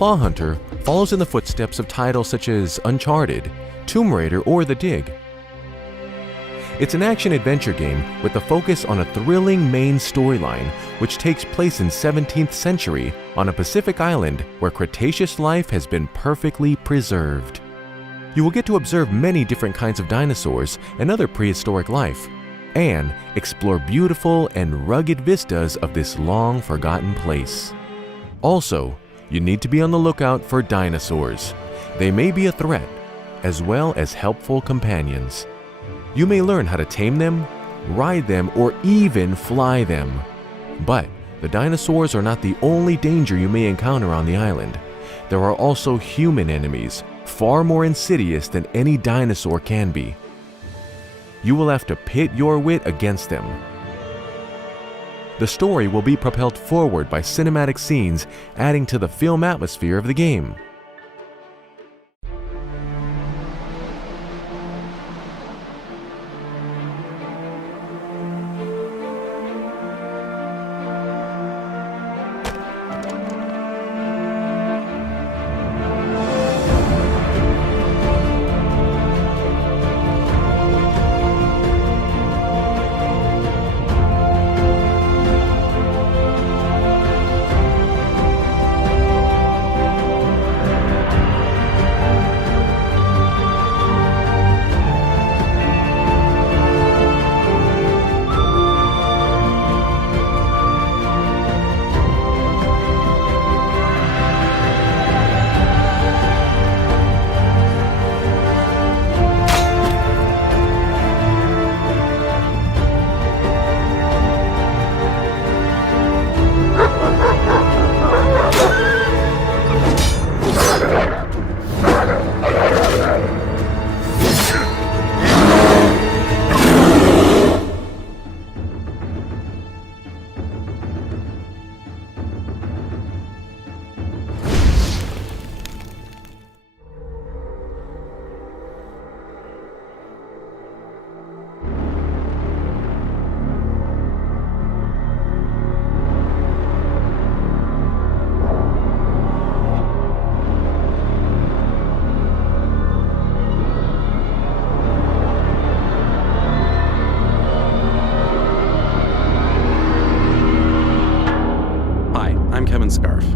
Claw Hunter follows in the footsteps of titles such as Uncharted, Tomb Raider, or The Dig. It's an action-adventure game with a focus on a thrilling main storyline which takes place in 17th century on a Pacific island where Cretaceous life has been perfectly preserved. You will get to observe many different kinds of dinosaurs and other prehistoric life, and explore beautiful and rugged vistas of this long-forgotten place. Also, you need to be on the lookout for dinosaurs. They may be a threat, as well as helpful companions. You may learn how to tame them, ride them, or even fly them. But the dinosaurs are not the only danger you may encounter on the island. There are also human enemies, far more insidious than any dinosaur can be. You will have to pit your wit against them. The story will be propelled forward by cinematic scenes, adding to the film atmosphere of the game.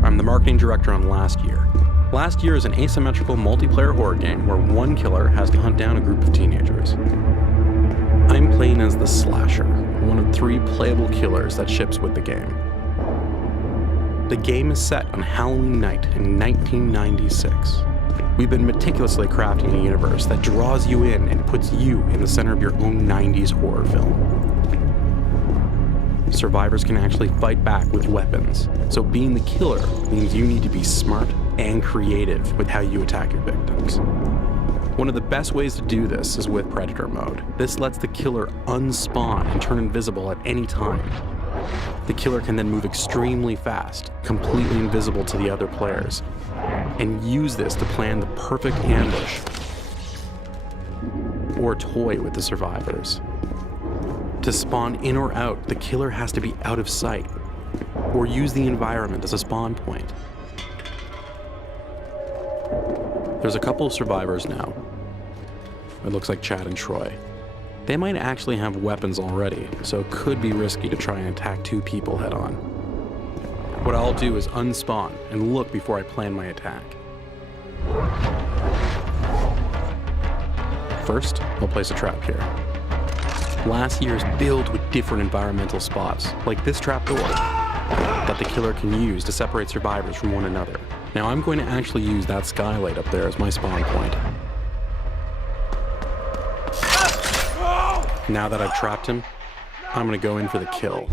I'm the marketing director on Last Year. Last Year is an asymmetrical multiplayer horror game where one killer has to hunt down a group of teenagers. I'm playing as the Slasher, one of 3 playable killers that ships with the game. The game is set on Halloween night in 1996. We've been meticulously crafting a universe that draws you in and puts you in the center of your own 90s horror film. Survivors can actually fight back with weapons, so being the killer means you need to be smart and creative with how you attack your victims. One of the best ways to do this is with Predator mode. This lets the killer unspawn and turn invisible at any time. The killer can then move extremely fast, completely invisible to the other players, and use this to plan the perfect ambush or toy with the survivors. To spawn in or out, the killer has to be out of sight, or use the environment as a spawn point. There's a couple of survivors now. It looks like Chad and Troy. They might actually have weapons already, so it could be risky to try and attack 2 people head on. What I'll do is unspawn and look before I plan my attack. First, I'll place a trap here. Last Year is filled with different environmental spots, like this trapdoor, that the killer can use to separate survivors from one another. Now I'm going to actually use that skylight up there as my spawn point. Now that I've trapped him, I'm going to go in for the kill.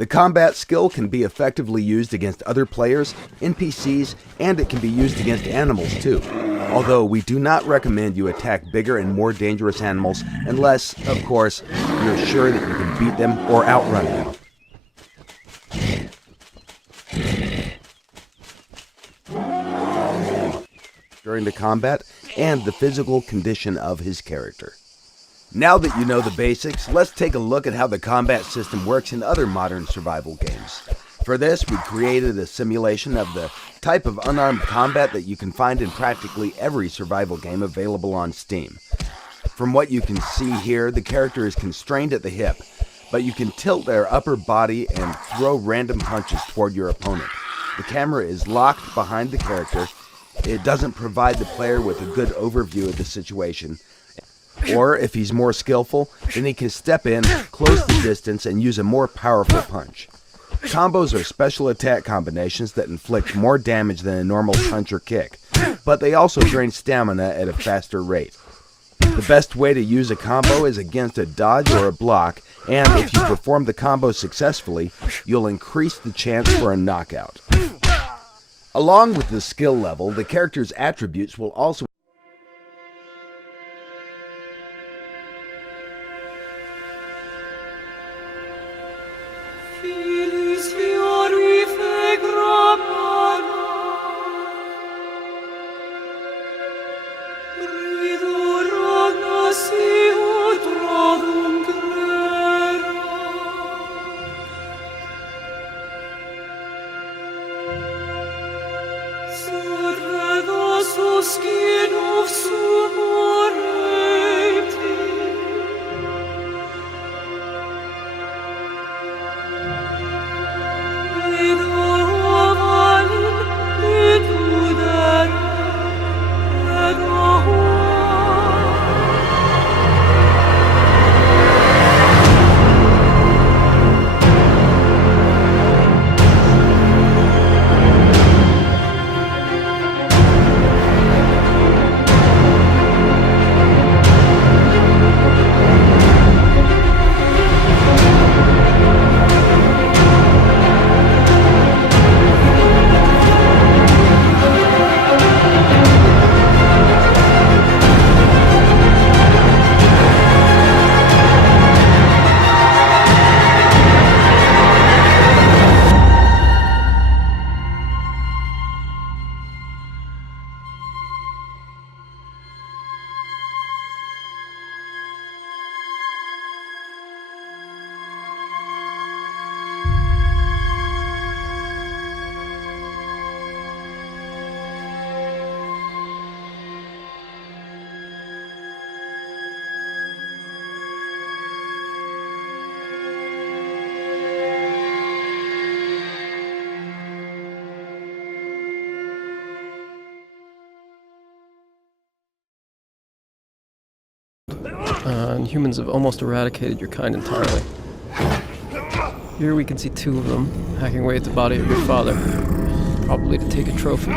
The combat skill can be effectively used against other players, NPCs, and it can be used against animals too. Although we do not recommend you attack bigger and more dangerous animals unless, of course, you're sure that you can beat them or outrun them. During the combat and the physical condition of his character. Now that you know the basics, let's take a look at how the combat system works in other modern survival games. For this, we created a simulation of the type of unarmed combat that you can find in practically every survival game available on Steam. From what you can see here, the character is constrained at the hip, but you can tilt their upper body and throw random punches toward your opponent. The camera is locked behind the character, It doesn't provide the player with a good overview of the situation. Or if he's more skillful, then he can step in, close the distance, and use a more powerful punch. Combos are special attack combinations that inflict more damage than a normal punch or kick, but they also drain stamina at a faster rate. The best way to use a combo is against a dodge or a block, and if you perform the combo successfully, you'll increase the chance for a knockout. Along with the skill level, the character's attributes will also and humans have almost eradicated your kind entirely. Here we can see two of them hacking away at the body of your father, probably to take a trophy.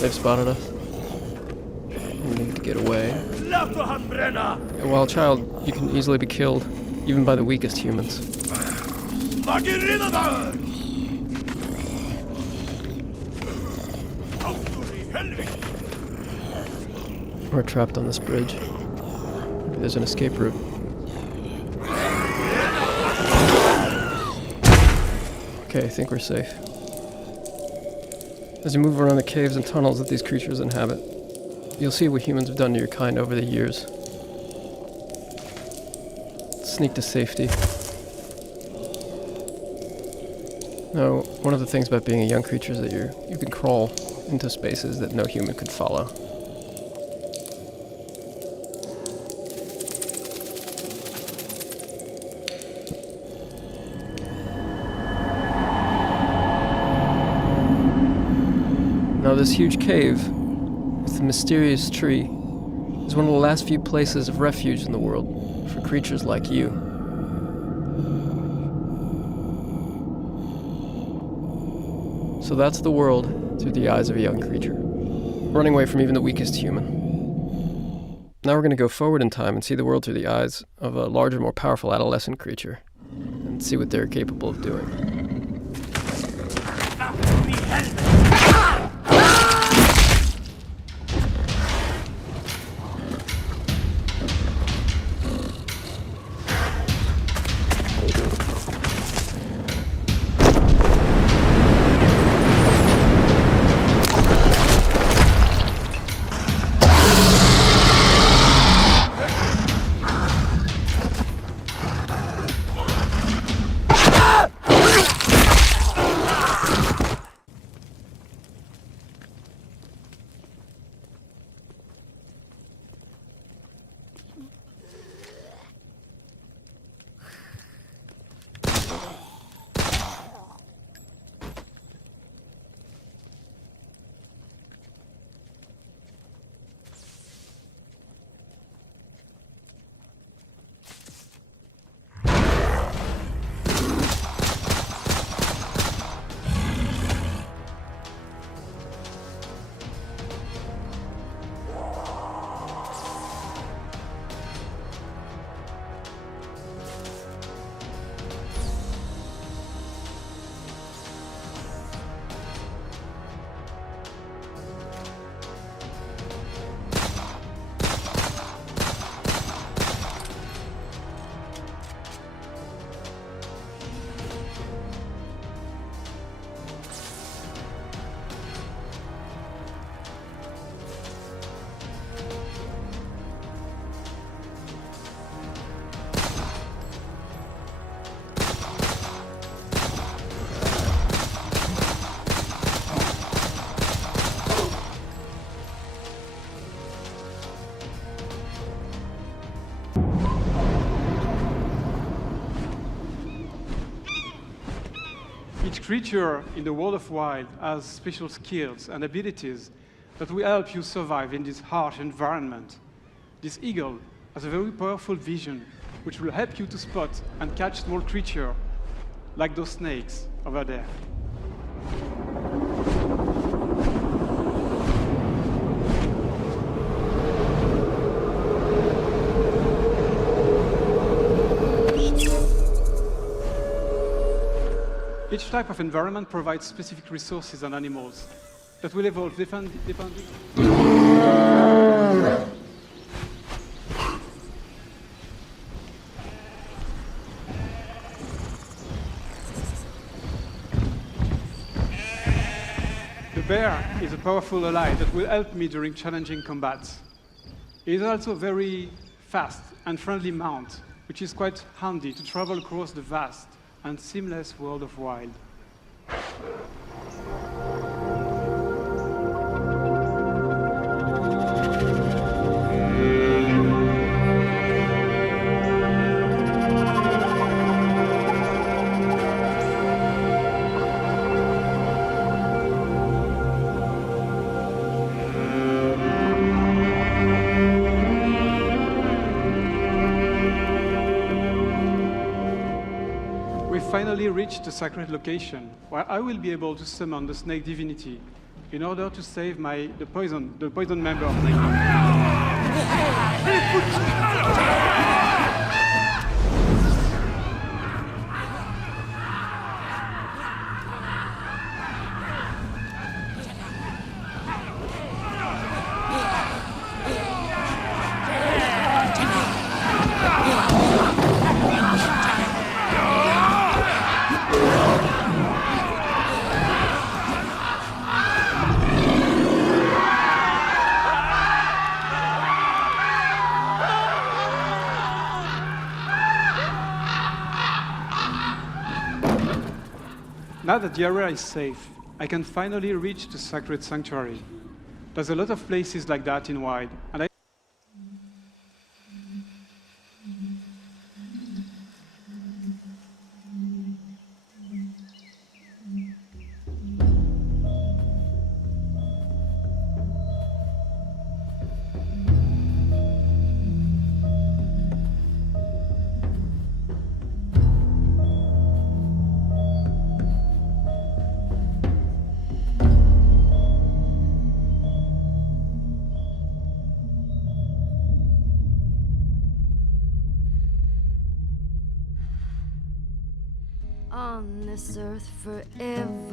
They've spotted us. We need to get away. And while a child, you can easily be killed, even by the weakest humans. We're trapped on this bridge. Maybe there's an escape route. Okay, I think we're safe. As you move around the caves and tunnels that these creatures inhabit, you'll see what humans have done to your kind over the years. Sneak to safety. Now, one of the things about being a young creature is that you can crawl into spaces that no human could follow. Now this huge cave, with the mysterious tree, is one of the last few places of refuge in the world for creatures like you. So that's the world through the eyes of a young creature, running away from even the weakest human. Now we're going to go forward in time and see the world through the eyes of a larger, more powerful adolescent creature, and see what they're capable of doing. Each creature in the World of Wild has special skills and abilities that will help you survive in this harsh environment. This eagle has a very powerful vision, which will help you to spot and catch small creatures, like those snakes over there. Each type of environment provides specific resources and animals that will evolve depending. The bear is a powerful ally that will help me during challenging combats. It is also a very fast and friendly mount, which is quite handy to travel across the vast and seamless World of Wild. Finally reached the sacred location, where I will be able to summon the snake divinity in order to save the poison member of my Now that the area is safe, I can finally reach the sacred sanctuary. There's a lot of places like that in Wild, and on this earth forevermore.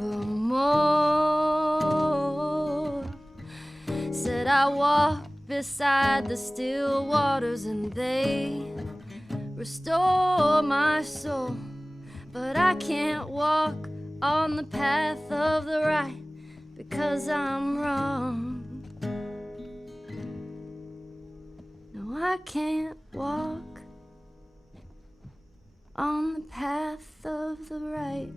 Said I walk beside the still waters and they restore my soul. But I can't walk on the path of the right because I'm wrong. No, I can't walk on the path of the right,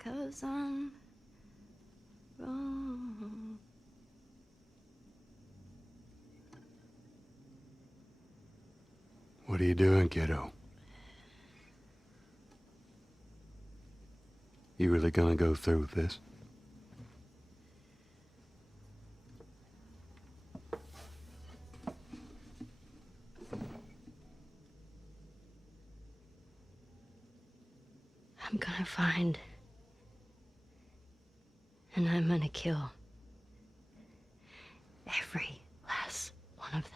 'cause I'm wrong. What are you doing, kiddo? You really gonna go through with this? I'm gonna find, and I'm gonna kill every last one of them.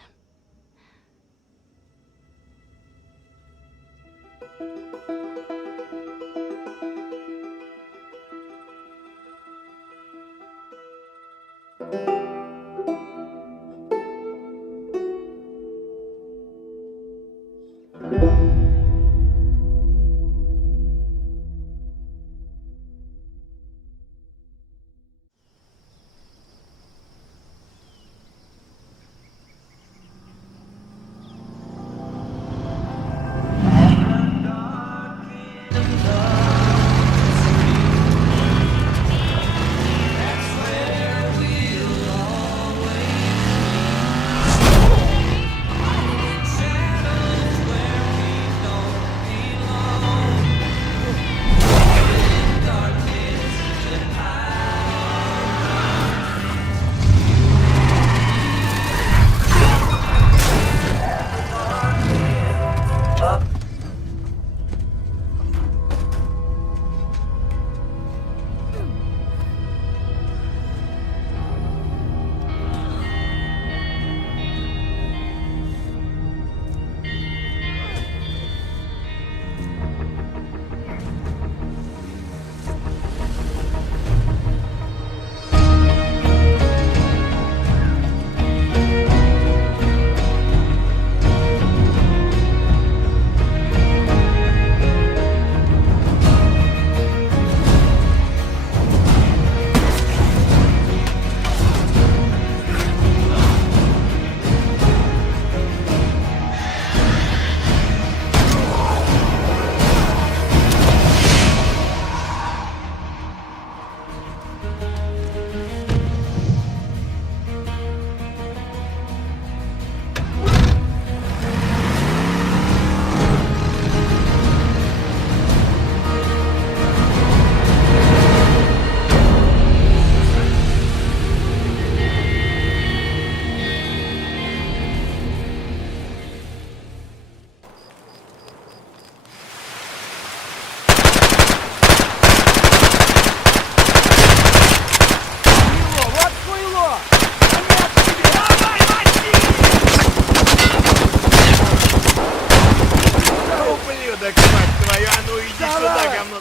твою, а ну иди сюда, говно!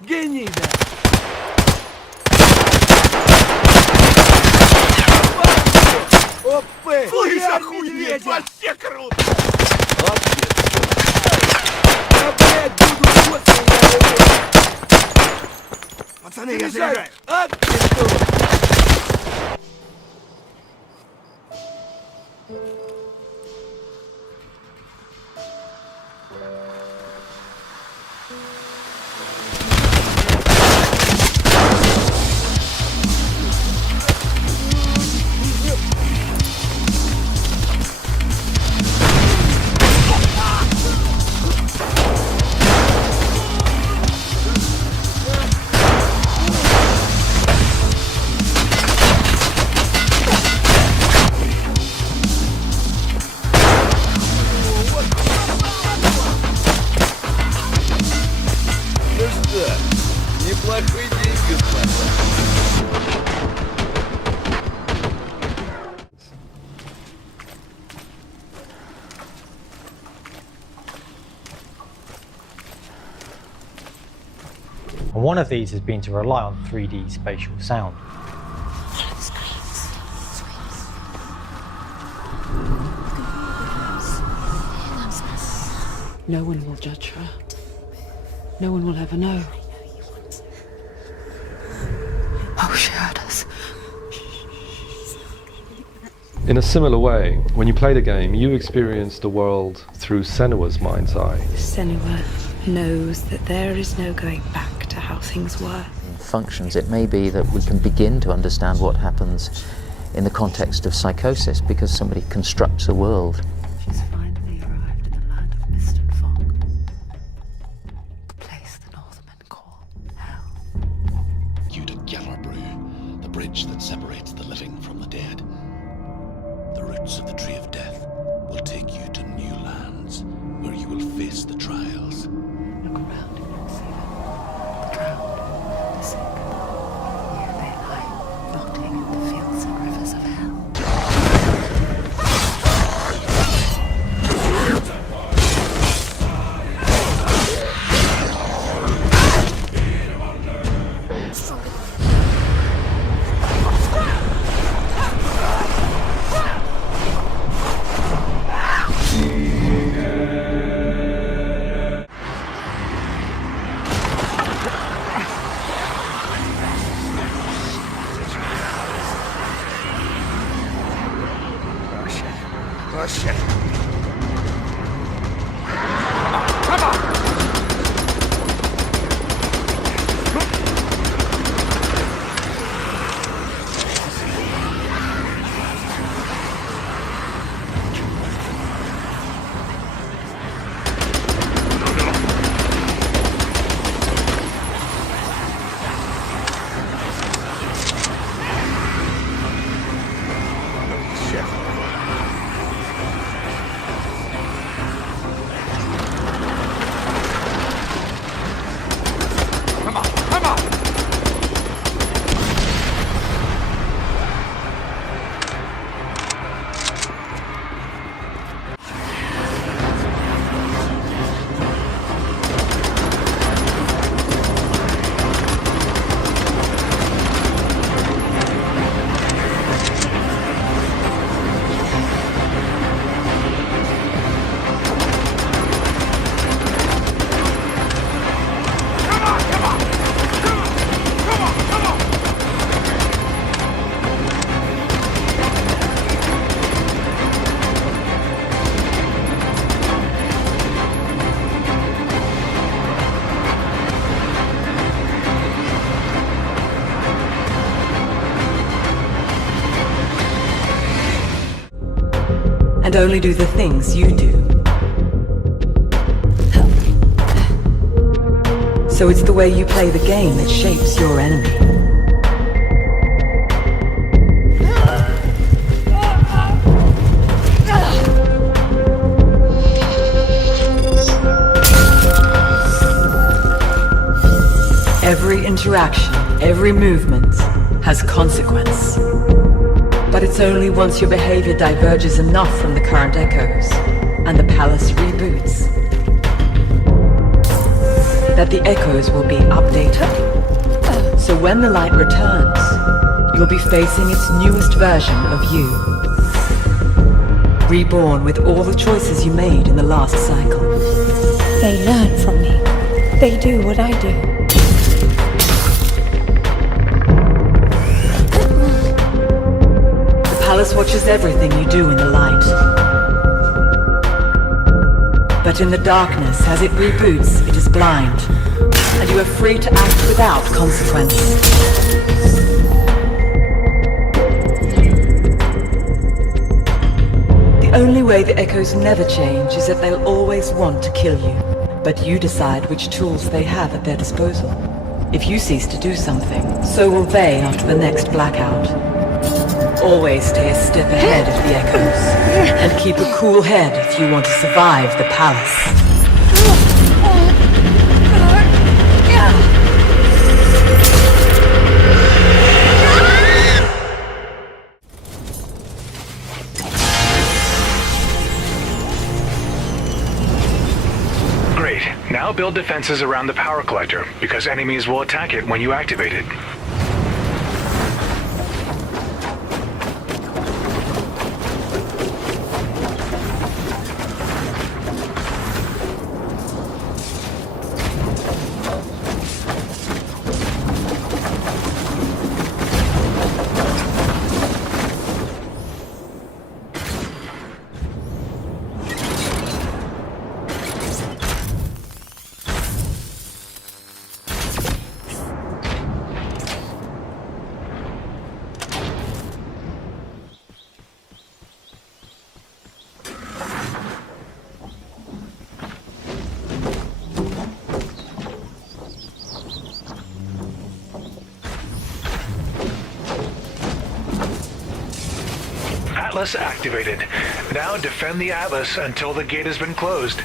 Гений, да! Опы! Слышь, охуеть, вообще круто! Я, блядь, буду вот Пацаны, я заряжаю! Неплохой день, господа. And one of these has been to rely on 3D spatial sound. No one will judge her. No one will ever know. Oh, she heard us. In a similar way, when you play the game, you experience the world through Senua's mind's eye. Senua knows that there is no going back to how things were. Functions, it may be that we can begin to understand what happens in the context of psychosis because somebody constructs a world. She's finally arrived in a land of mist and fog. The place the Northmen call hell. Yudagyalarbrü, the bridge that separates the living from the dead. The roots of the tree of death will take you to new lands where you will face the trials. Look around and you'll see them. The drowned, the sick. Here they lie, rotting in the fields and rivers of hell. Oh shit! And only do the things you do. So it's the way you play the game that shapes your enemy. Every interaction, every movement has consequence. But it's only once your behavior diverges enough from the current echoes and the palace reboots that the echoes will be updated. So when the light returns, you'll be facing its newest version of you. Reborn with all the choices you made in the last cycle. They learn from me. They do what I do. The palace watches everything you do in the light. But in the darkness, as it reboots, it is blind. And you are free to act without consequence. The only way the echoes never change is that they'll always want to kill you. But you decide which tools they have at their disposal. If you cease to do something, so will they after the next blackout. Always stay a step ahead of the echoes. And keep a cool head if you want to survive the palace. Great. Now build defenses around the power collector, because enemies will attack it when you activate it. Atlas activated. Now defend the Atlas until the gate has been closed.